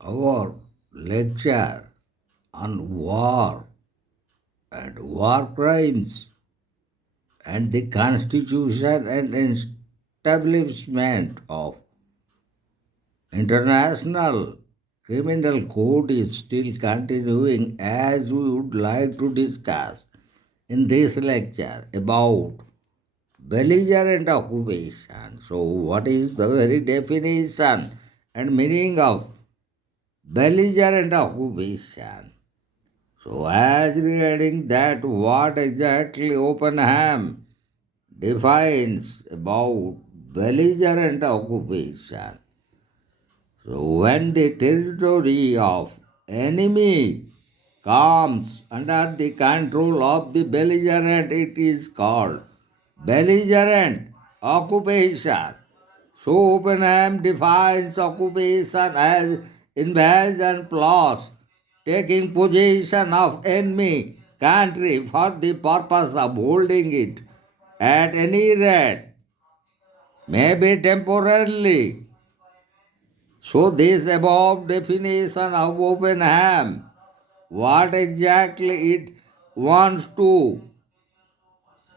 Our lecture on war and war crimes and the constitution and establishment of international criminal court is still continuing as we would like to discuss in this lecture about belligerent occupation. So, what is the very definition and meaning of belligerent occupation? So, as regarding that, what exactly Oppenheim defines about belligerent occupation? So, when the territory of enemy comes under the control of the belligerent, it is called belligerent occupation. So Oppenheim defines occupation as invasion plus taking possession of enemy country for the purpose of holding it at any rate, maybe temporarily. So this above definition of Oppenheim, what exactly it wants to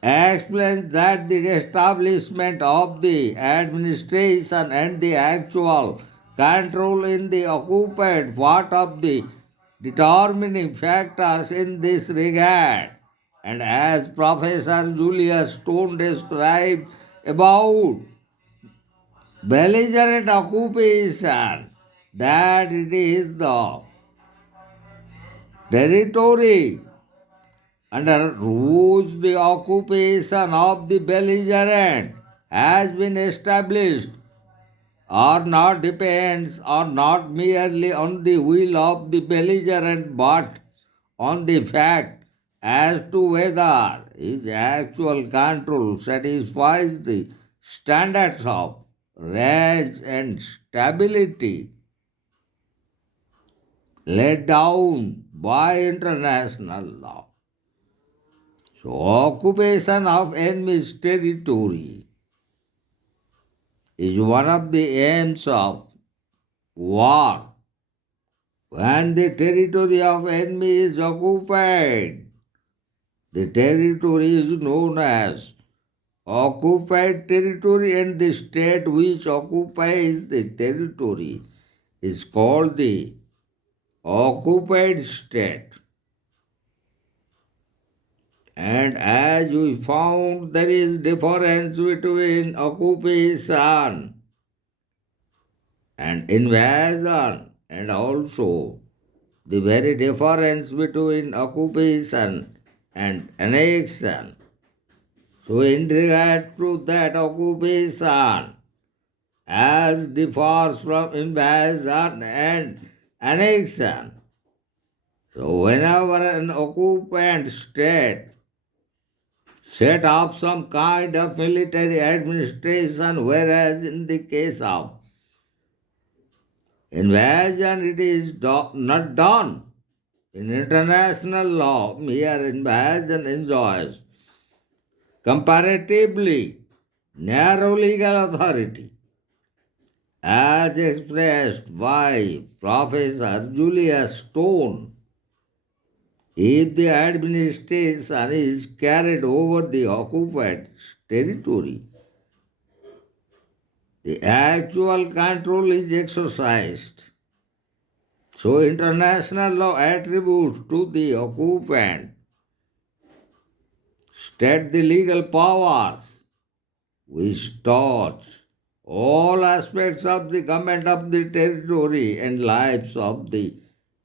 explains that the establishment of the administration and the actual control in the occupied part of the determining factors in this regard. And as Professor Julius Stone described about belligerent occupation, that it is the territory under which the occupation of the belligerent has been established or not depends or not merely on the will of the belligerent but on the fact as to whether his actual control satisfies the standards of range and stability laid down by international law. So, occupation of enemy's territory is one of the aims of war. When the territory of enemy is occupied, the territory is known as occupied territory, and the state which occupies the territory is called the occupied state. And as we found, there is difference between occupation and invasion, and also the very difference between occupation and annexation. So, in regard to that occupation, as differs from invasion and annexation, so whenever an occupant state set up some kind of military administration, whereas in the case of invasion it is not done. In international law, mere invasion enjoys comparatively narrow legal authority, as expressed by Professor Julius Stone. If the administration is carried over the occupied territory, the actual control is exercised. So, international law attributes to the occupant state the legal powers which touch all aspects of the government of the territory and lives of the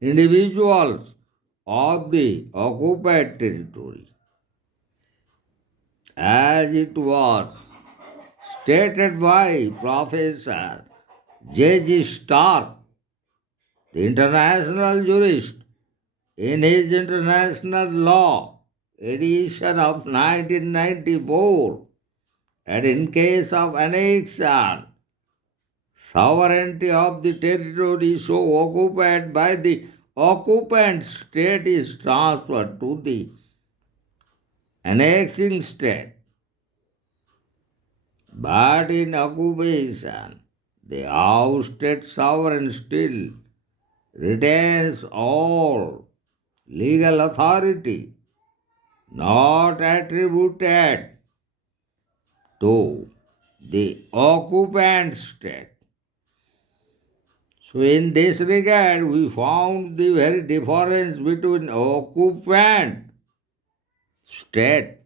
individuals of the occupied territory. As it was stated by Professor J.G. Stark, the international jurist, in his International Law edition of 1994, and in case of annexion, sovereignty of the territory so occupied by the occupant state is transferred to the annexing state. But in occupation, the house state sovereign still retains all legal authority not attributed to the occupant state. So, in this regard, we found the very difference between occupant state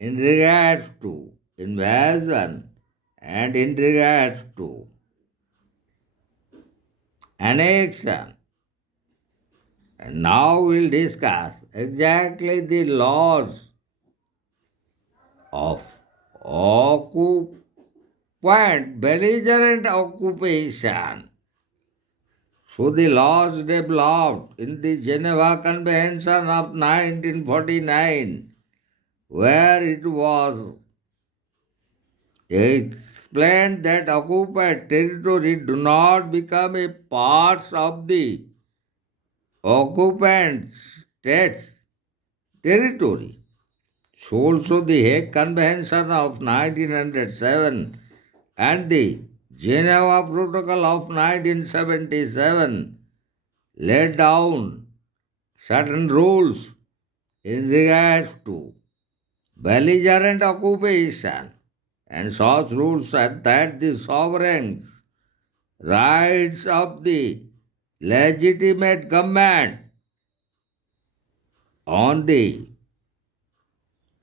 in regards to invasion and in regards to annexion. And now we'll discuss exactly the laws of occupant belligerent occupation. So the laws developed in the Geneva Convention of 1949, where it was explained that occupied territory do not become a part of the occupant state's territory. So also the Hague Convention of 1907 and the Geneva Protocol of 1977 laid down certain rules in regards to belligerent occupation, and such rules said that the sovereign's rights of the legitimate government on the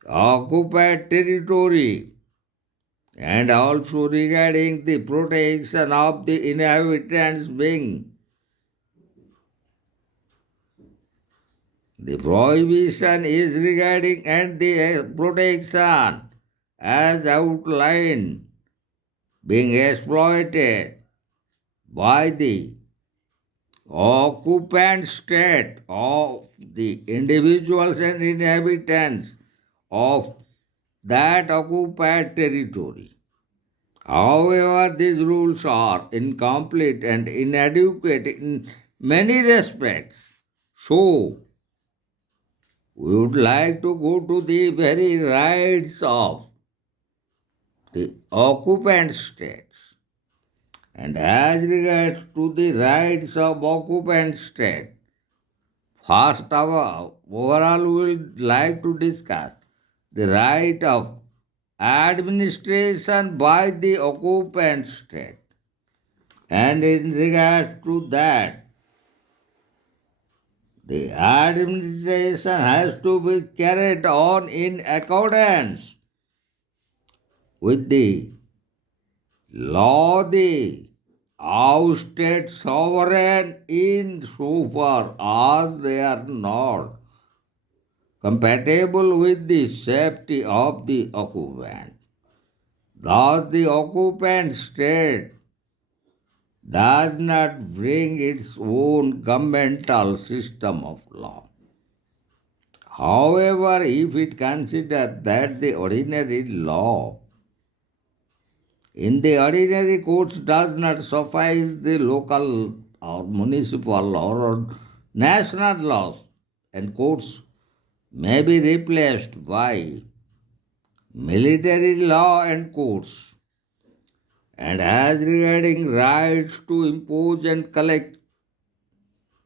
occupied territory and also regarding the protection of the inhabitants being the prohibition is regarding and the protection as outlined being exploited by the occupant state of the individuals and inhabitants of that occupied territory. However, these rules are incomplete and inadequate in many respects. So, we would like to go to the very rights of the occupant states. And as regards to the rights of occupant state, first overall we would like to discuss the right of administration by the occupant state. And in regard to that, the administration has to be carried on in accordance with the law, the ousted sovereign in so far as they are not compatible with the safety of the occupant. Thus, the occupant state does not bring its own governmental system of law. However, if it considers that the ordinary law in the ordinary courts does not suffice the local or municipal or national laws, and courts may be replaced by military law and courts. And as regarding rights to impose and collect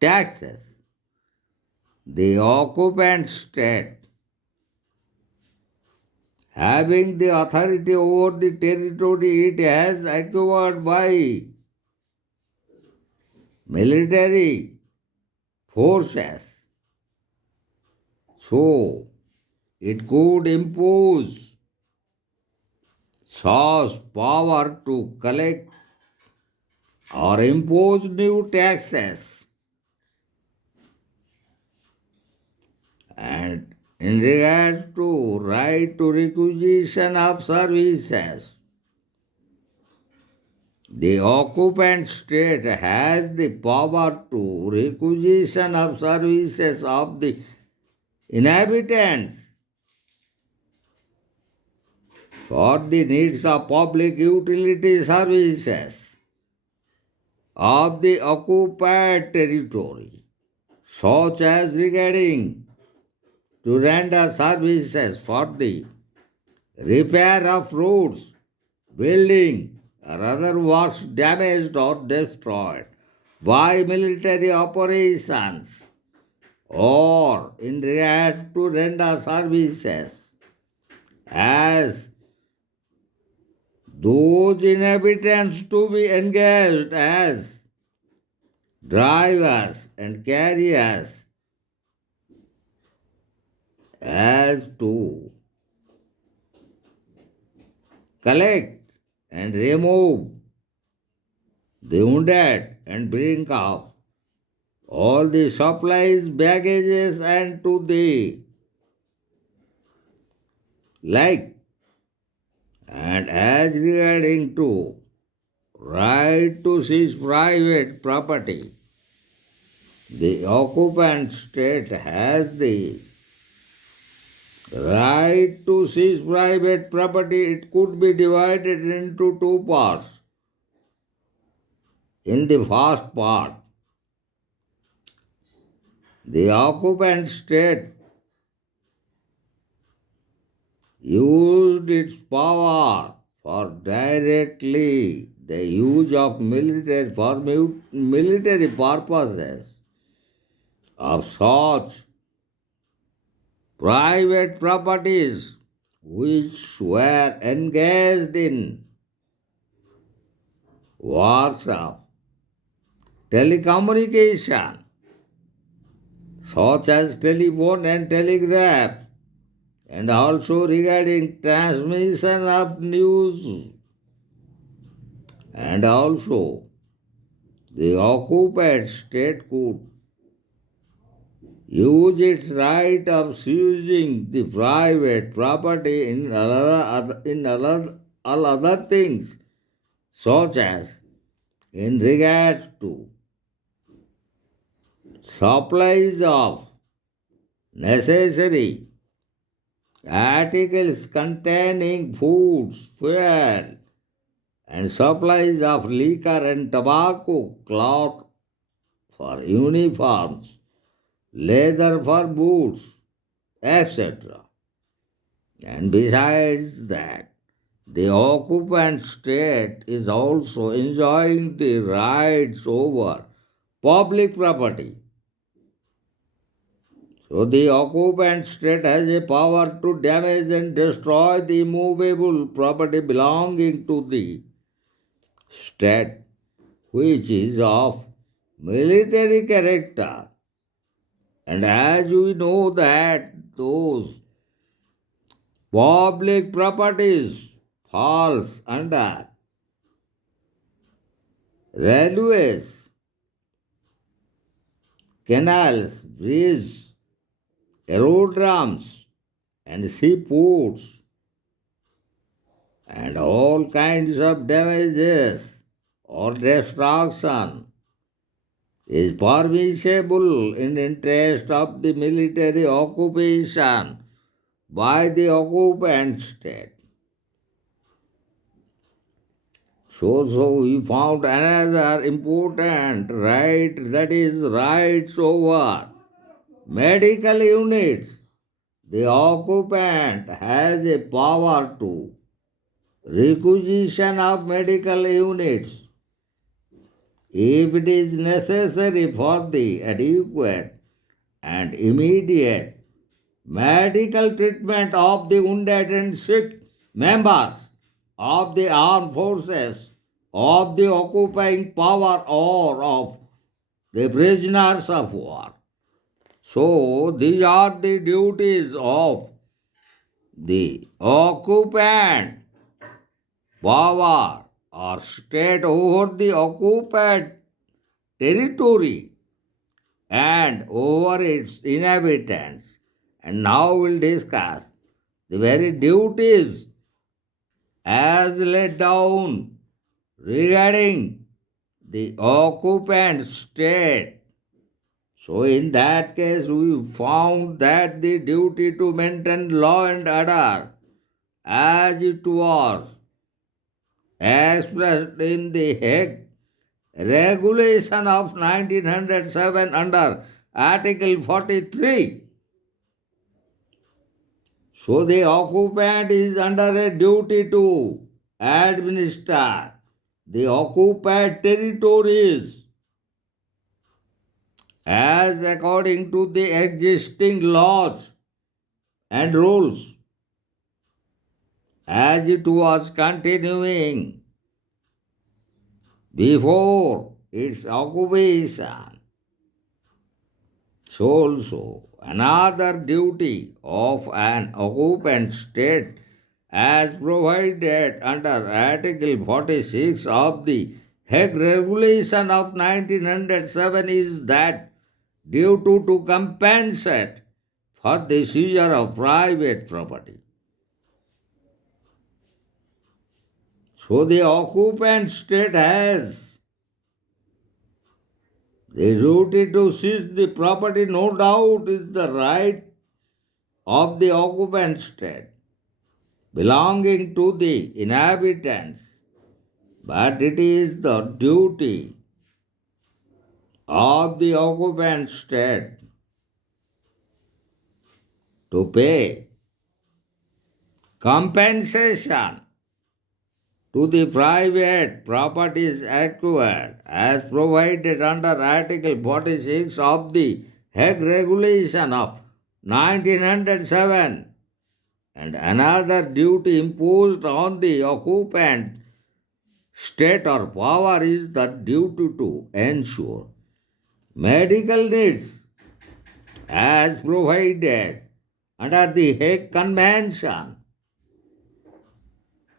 taxes, the occupant state having the authority over the territory it has acquired by military forces. So, it could impose such power to collect or impose new taxes. And in regards to right to requisition of services, the occupant state has the power to requisition of services of the inhabitants for the needs of public utility services of the occupied territory, such as regarding to render services for the repair of roads, building, or other works damaged or destroyed, by military operations or in regard to render services as those inhabitants to be engaged as drivers and carriers as to collect and remove the wounded and bring up all the supplies, baggages, and to the like. And as regarding to right to seize private property, the occupant state has the right to seize private property. It could be divided into two parts. In the first part, the occupant state used its power for directly the use of military purposes of such private properties which were engaged in works of telecommunication, such as telephone and telegraph, and also regarding transmission of news, and also the occupied state could use its right of seizing the private property all other things, such as in regards to supplies of necessary articles containing foods, fuel, and supplies of liquor and tobacco, cloth for uniforms, leather for boots, etc. And besides that, the occupant state is also enjoying the rights over public property. So the occupant state has a power to damage and destroy the immovable property belonging to the state, which is of military character. And as we know that those public properties falls under railways, canals, bridges, aerodromes, and seaports, and all kinds of damages or destruction is permissible in interest of the military occupation by the occupant state. So we found another important right, that is rights over medical units. The occupant has a power to requisition of medical units if it is necessary for the adequate and immediate medical treatment of the wounded and sick members of the armed forces of the occupying power or of the prisoners of war. So these are the duties of the occupant power or state over the occupied territory and over its inhabitants. And now we'll discuss the very duties as laid down regarding the occupant state. So in that case, we found that the duty to maintain law and order as it was expressed in the Hague Regulation of 1907 under Article 43. So the occupant is under a duty to administer the occupied territories as according to the existing laws and rules, as it was continuing before its occupation. So also another duty of an occupant state as provided under Article 46 of the Hague Regulation of 1907 is that duty to compensate for the seizure of private property. So the occupant state has the duty to seize the property, no doubt, is the right of the occupant state belonging to the inhabitants, but it is the duty of the occupant state to pay compensation to the private properties acquired as provided under Article 46 of the Hague Regulation of 1907, and another duty imposed on the occupant state or power is the duty to ensure medical needs as provided under the Hague Convention.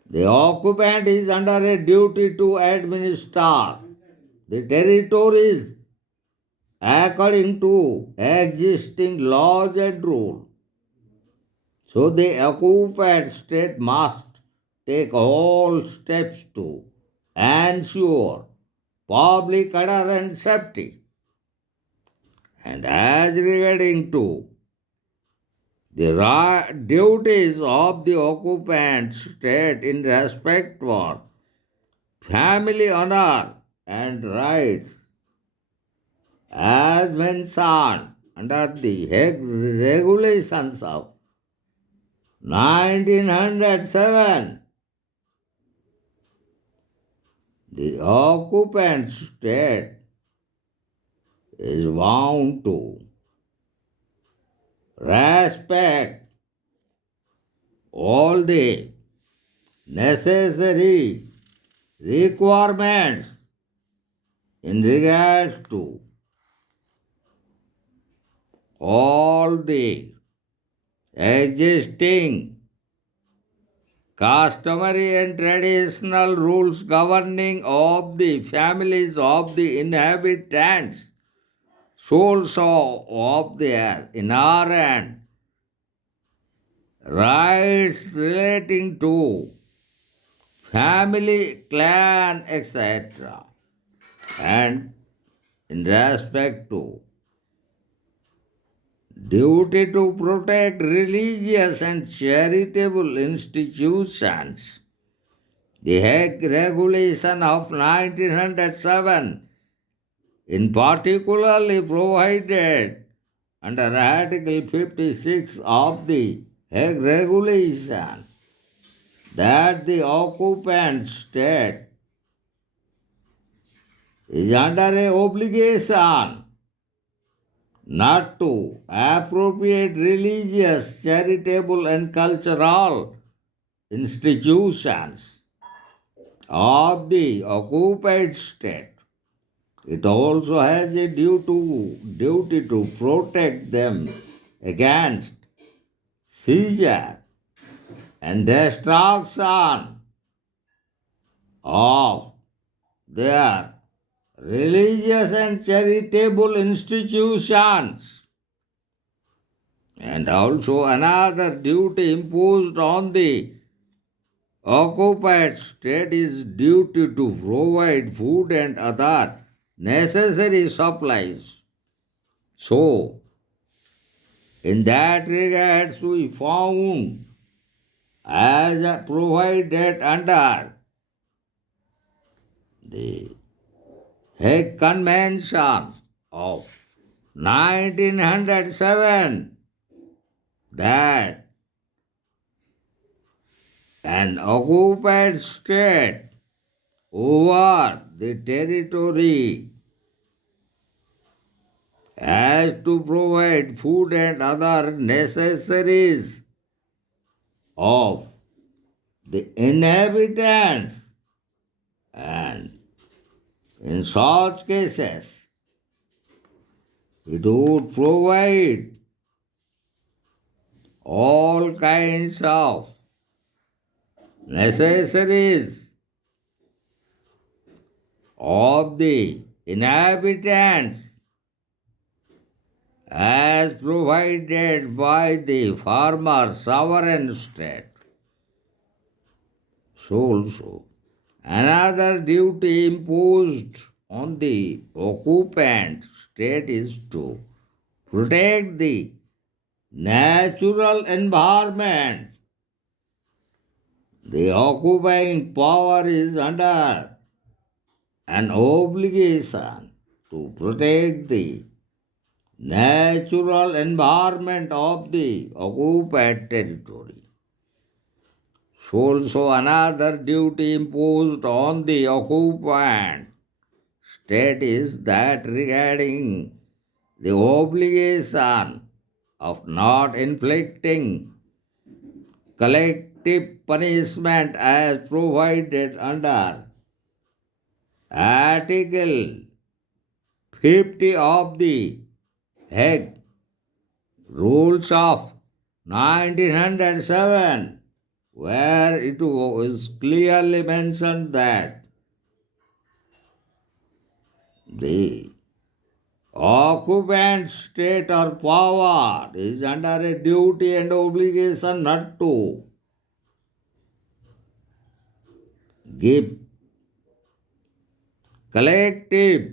The occupant is under a duty to administer the territories according to existing laws and rules. So the occupant state must take all steps to ensure public order and safety. And as regarding to the duties of the occupant state in respect for family honor and rights, as mentioned under the Hague Regulations of 1907, the occupant state is bound to respect all the necessary requirements in regards to all the existing customary and traditional rules governing of the families of the inhabitants, so also of their inherent rights relating to family, clan, etc., and in respect to duty to protect religious and charitable institutions. The Hague Regulation of 1907 in particularly provided under Article 56 of the Hague Regulation that the occupant state is under a obligation not to appropriate religious, charitable, and cultural institutions of the occupied state. It also has a duty to protect them against seizure and destruction of their religious and charitable institutions. And also another duty imposed on the occupied state is duty to provide food and other necessary supplies. So, in that regard, we found as provided under the Hague Convention of 1907 that an occupied state over the territory has to provide food and other necessaries of the inhabitants, and in such cases it would provide all kinds of necessaries of the inhabitants as provided by the former sovereign state. So also, another duty imposed on the occupant state is to protect the natural environment. The occupying power is under an obligation to protect the natural environment of the occupied territory. So also another duty imposed on the occupant state is that regarding the obligation of not inflicting collective punishment as provided under Article 50 of the Hague Rules of 1907, where it was clearly mentioned that the occupant state or power is under a duty and obligation not to give collective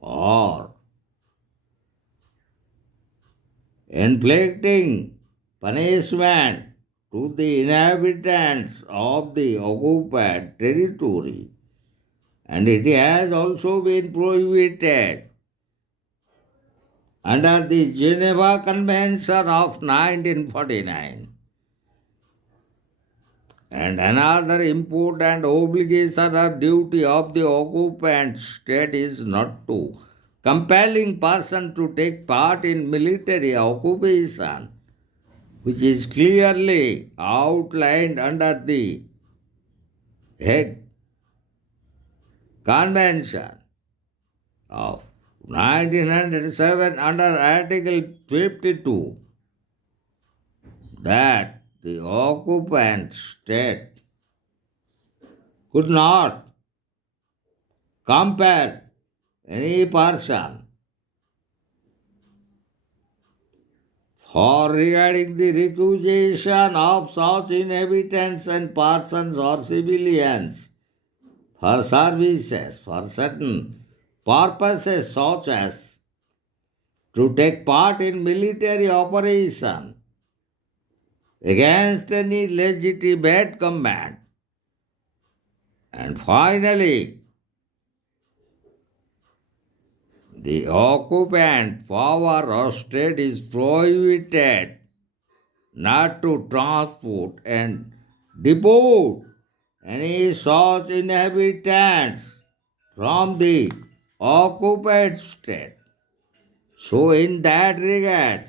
or inflicting punishment to the inhabitants of the occupied territory, and it has also been prohibited under the Geneva Convention of 1949. And another important obligation or duty of the occupant state is not to compelling person to take part in military occupation, which is clearly outlined under the Hague Convention of 1907 under Article 52, that the occupant state could not compel any person for regarding the requisition of such inhabitants and persons or civilians for services for certain purposes such as to take part in military operation against any legitimate command. And finally, the occupant power or state is prohibited not to transport and deport any such inhabitants from the occupied state. So, in that regard,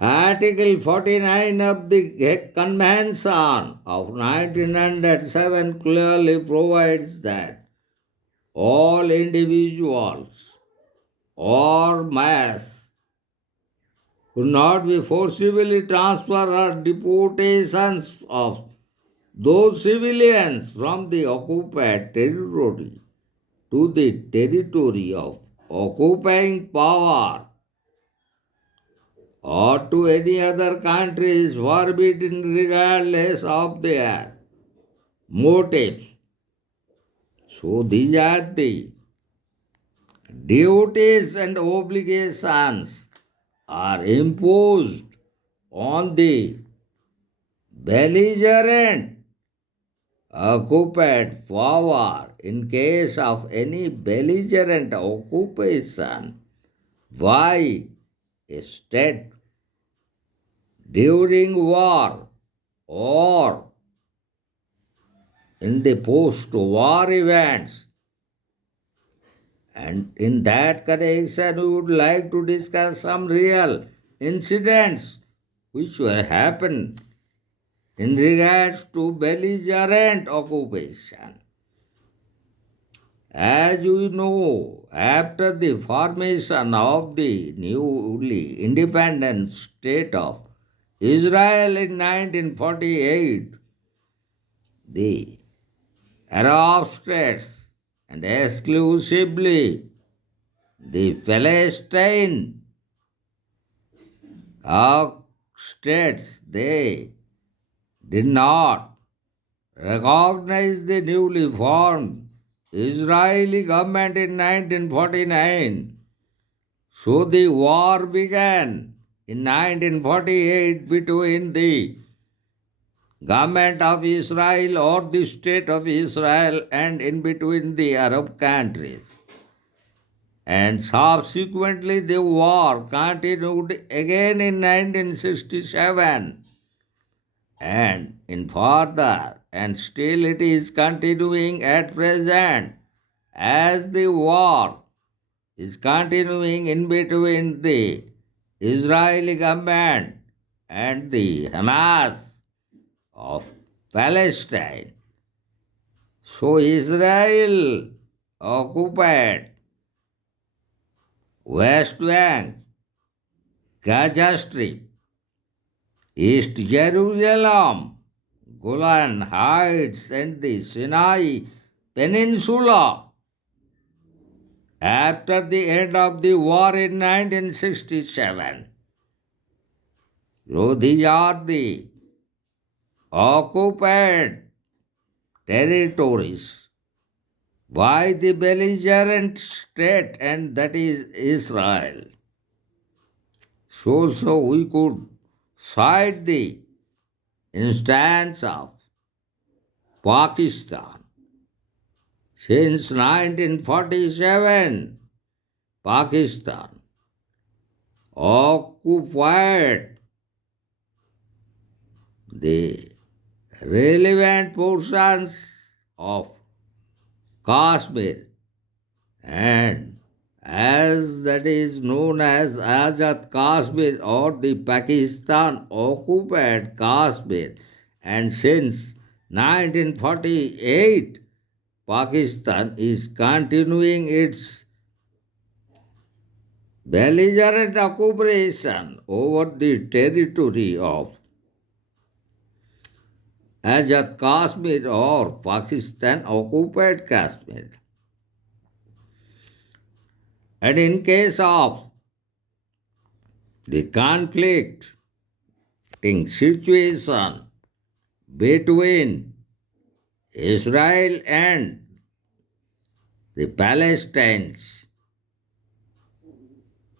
Article 49 of the Hague Convention of 1907 clearly provides that all individuals or mass could not be forcibly transferred or deportations of those civilians from the occupied territory to the territory of occupying power or to any other country is forbidden regardless of their motives. So these are the duties and obligations are imposed on the belligerent occupied power in case of any belligerent occupation by a state during war or in the post-war events, And in that connection, we would like to discuss some real incidents which were happened in regards to belligerent occupation. As you know, after the formation of the newly independent state of Israel in 1948, the Arab states and exclusively the Palestine states, they did not recognize the newly formed Israeli government in 1949. So the war began in 1948 between the government of Israel or the state of Israel and in between the Arab countries. And subsequently the war continued again in 1967 and in further, and still it is continuing at present as the war is continuing in between the Israeli government and the Hamas of Palestine. So Israel occupied West Bank, Gaza Strip, East Jerusalem, Golan Heights, and the Sinai Peninsula. After the end of the war in 1967, so these are the occupied territories by the belligerent state, and that is Israel. So we could cite the instance of Pakistan. Since 1947, Pakistan occupied the relevant portions of Kashmir, and as that is known as Azad Kashmir or the Pakistan occupied Kashmir, and since 1948 Pakistan is continuing its belligerent occupation over the territory of Azad Kashmir or Pakistan occupied Kashmir. And in case of the conflicting situation between Israel and the Palestinians,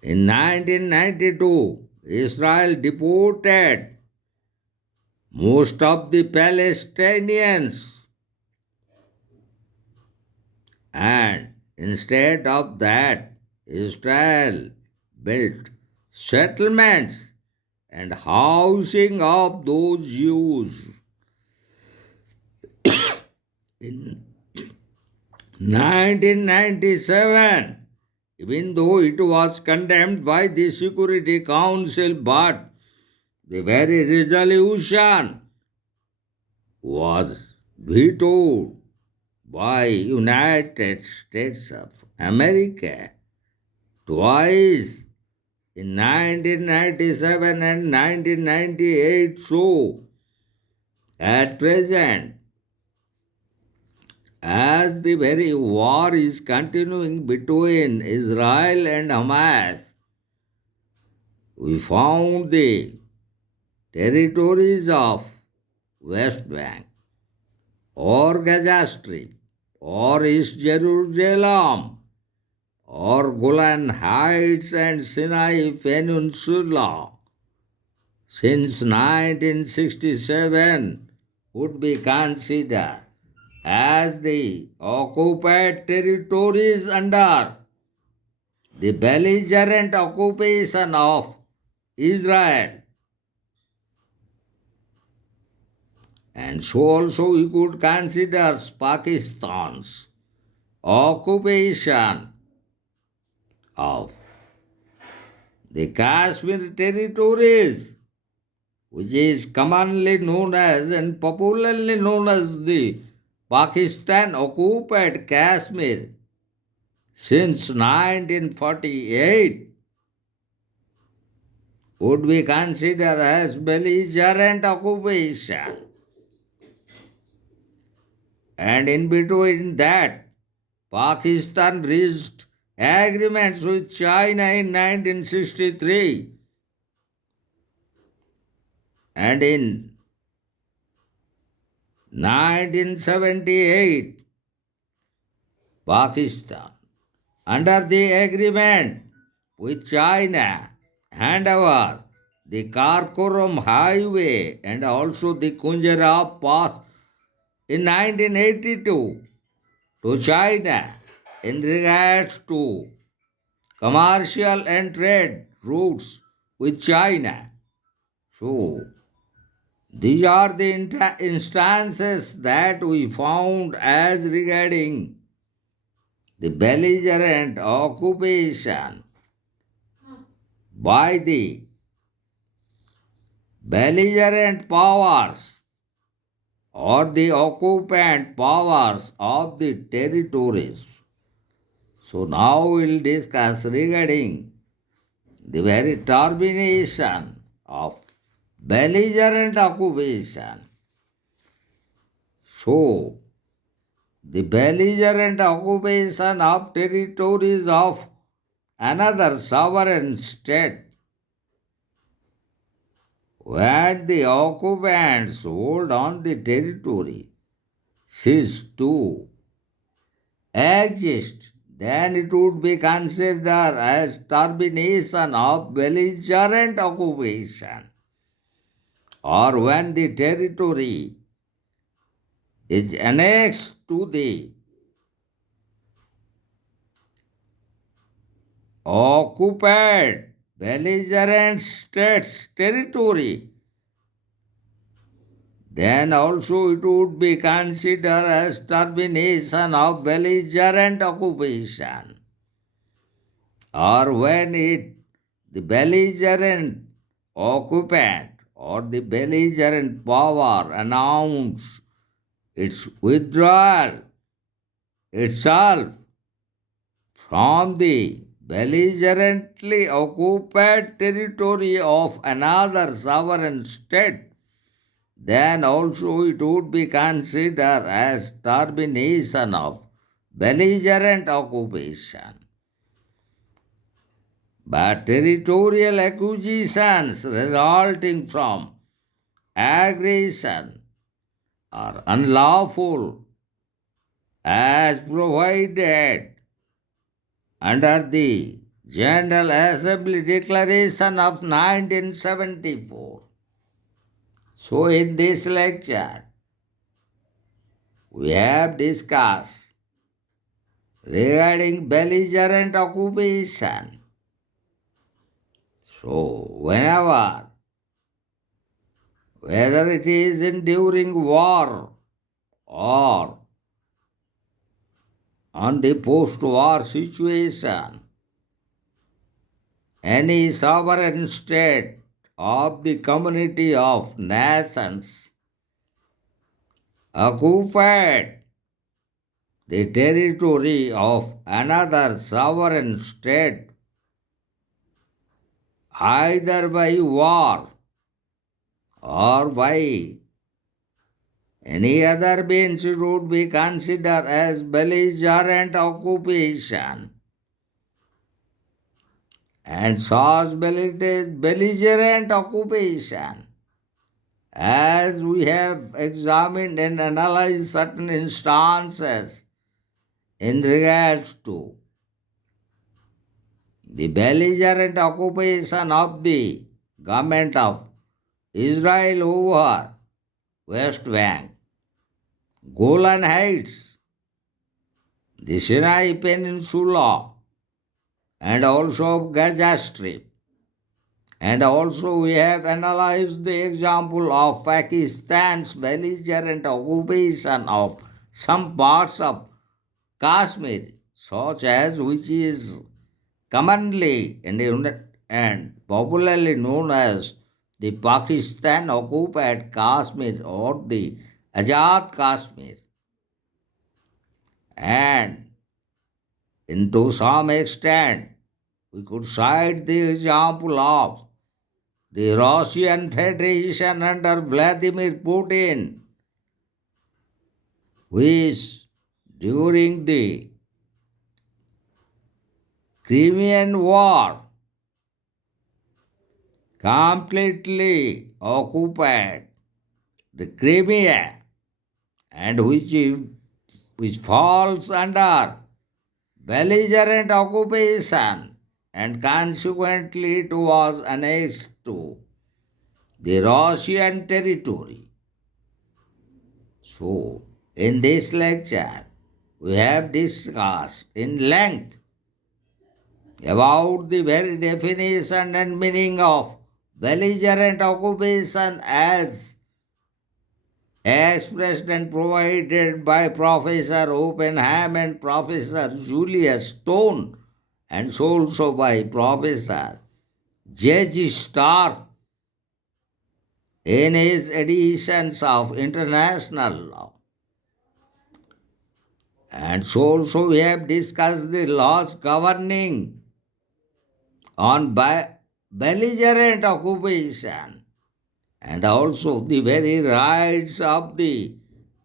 in 1992, Israel deported most of the Palestinians, and instead of that, Israel built settlements and housing of those Jews. In 1997, even though it was condemned by the Security Council, but the very resolution was vetoed by United States of America twice in 1997 and 1998. So at present, as the very war is continuing between Israel and Hamas, we found the territories of West Bank or Gaza Strip or East Jerusalem or Golan Heights and Sinai Peninsula since 1967 would be considered as the occupied territories under the belligerent occupation of Israel. And so also we could consider Pakistan's occupation of the Kashmir territories, which is commonly known as and popularly known as the Pakistan occupied Kashmir since 1948, would be considered as belligerent occupation. And in between that, Pakistan reached agreements with China in 1963 and in 1978 Pakistan, under the agreement with China, hand over the Karakoram Highway and also the Kunjarab Pass in 1982 to China in regards to commercial and trade routes with China. So, these are the instances that we found as regarding the belligerent occupation by the belligerent powers or the occupant powers of the territories. So now we'll discuss regarding the very termination of belligerent occupation. So, the belligerent occupation of territories of another sovereign state, when the occupants hold on the territory, cease to exist, then it would be considered as termination of belligerent occupation. Or when the territory is annexed to the occupied belligerent state's territory, then also it would be considered as termination of belligerent occupation. Or when the belligerent occupant or the belligerent power announce its withdrawal itself from the belligerently occupied territory of another sovereign state, then also it would be considered as termination of belligerent occupation. But territorial acquisitions resulting from aggression are unlawful as provided under the General Assembly Declaration of 1974. So, in this lecture, we have discussed regarding belligerent occupation. So, whether it is during war or on the post-war situation, any sovereign state of the community of nations occupied the territory of another sovereign state either by war or by any other means, it would be considered as belligerent occupation. And such belligerent occupation, as we have examined and analyzed certain instances in regards to the belligerent occupation of the government of Israel over West Bank, Golan Heights, the Sinai Peninsula, and also of Gaza Strip. And also we have analyzed the example of Pakistan's belligerent occupation of some parts of Kashmir, such as which is commonly and popularly known as the Pakistan occupied Kashmir or the Azad Kashmir. And to some extent, we could cite the example of the Russian Federation under Vladimir Putin, which during the Crimean War completely occupied the Crimea and which falls under belligerent occupation and consequently it was annexed to the Russian territory. So, in this lecture, we have discussed in length about the very definition and meaning of belligerent occupation as expressed and provided by Professor Oppenheim and Professor Julius Stone, and also by Professor J.G. Stark in his editions of International Law. And so also we have discussed the laws governing on belligerent occupation and also the very rights of the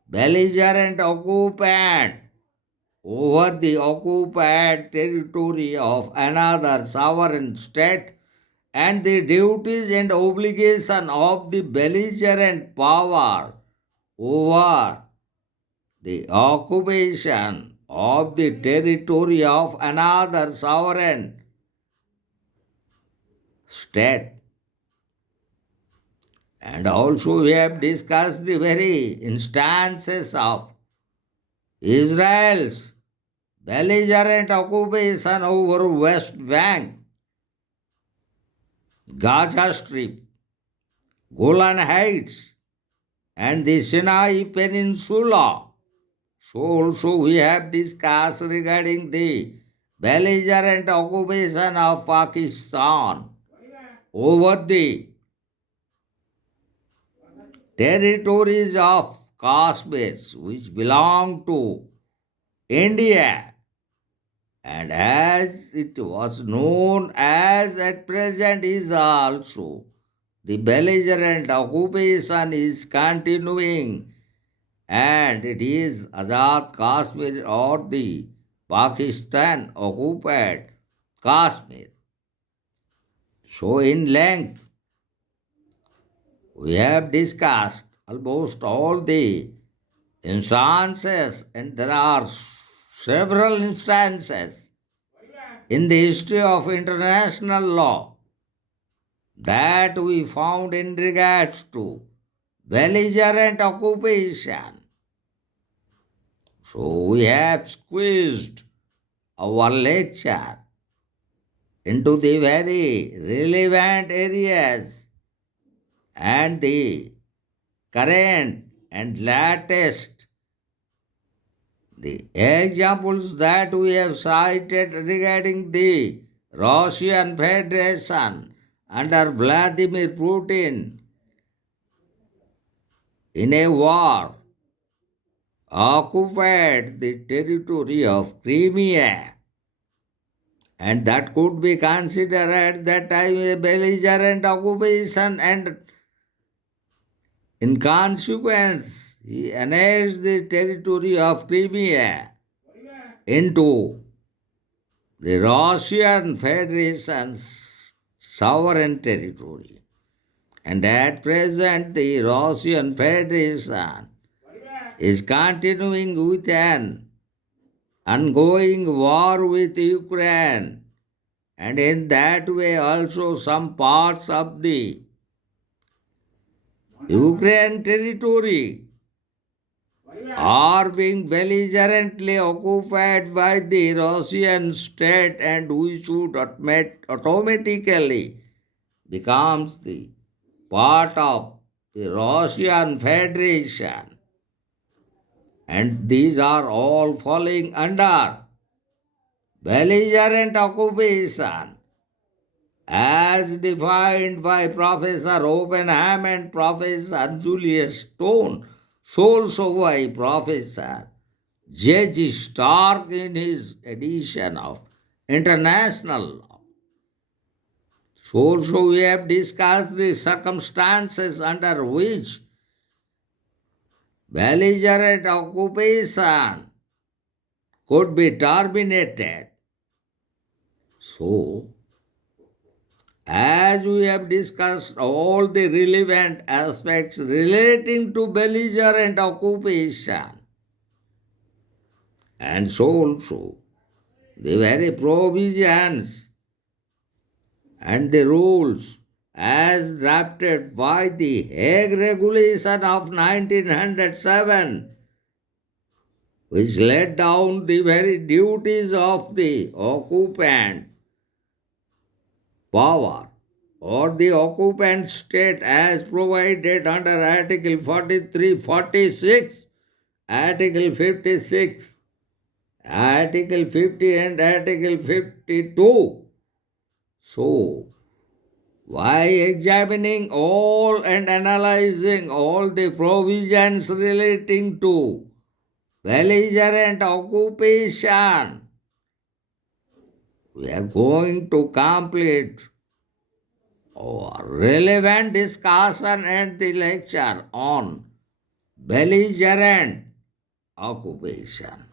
belligerent occupant over the occupied territory of another sovereign state and the duties and obligation of the belligerent power over the occupation of the territory of another sovereign state. And also we have discussed the very instances of Israel's belligerent occupation over West Bank, Gaza Strip, Golan Heights, and the Sinai Peninsula. So also we have discussed regarding the belligerent occupation of Pakistan over the territories of Kashmir which belong to India, and as it was known as at present is also the belligerent occupation is continuing and it is Azad Kashmir or the Pakistan occupied Kashmir. So in length we have discussed almost all the instances and there are several instances in the history of international law that we found in regards to belligerent occupation. So we have squeezed our lecture into the very relevant areas and the current and latest the examples that we have cited regarding the Russian Federation under Vladimir Putin in a war occupied the territory of Crimea, and that could be considered at that time a belligerent occupation, and in consequence he annexed the territory of Crimea into the Russian Federation's sovereign territory. And at present the Russian Federation is continuing with an ongoing war with Ukraine, and in that way also some parts of the Ukraine territory are being belligerently occupied by the Russian state, and we should automatically becomes the part of the Russian Federation, and these are all falling under Belligerent occupation, as defined by Professor Oppenheim and Professor Julius Stone, also by Professor J.G. Stark in his edition of International Law. Also, we have discussed the circumstances under which belligerent occupation could be terminated. So, as we have discussed all the relevant aspects relating to belligerent occupation, and so also the very provisions and the rules as drafted by the Hague Regulation of 1907, which laid down the very duties of the occupant power or the occupant state as provided under Article 43, 46, Article 56, Article 50 and Article 52. So, by examining all and analyzing all the provisions relating to belligerent occupation, we are going to complete our relevant discussion and the lecture on belligerent occupation.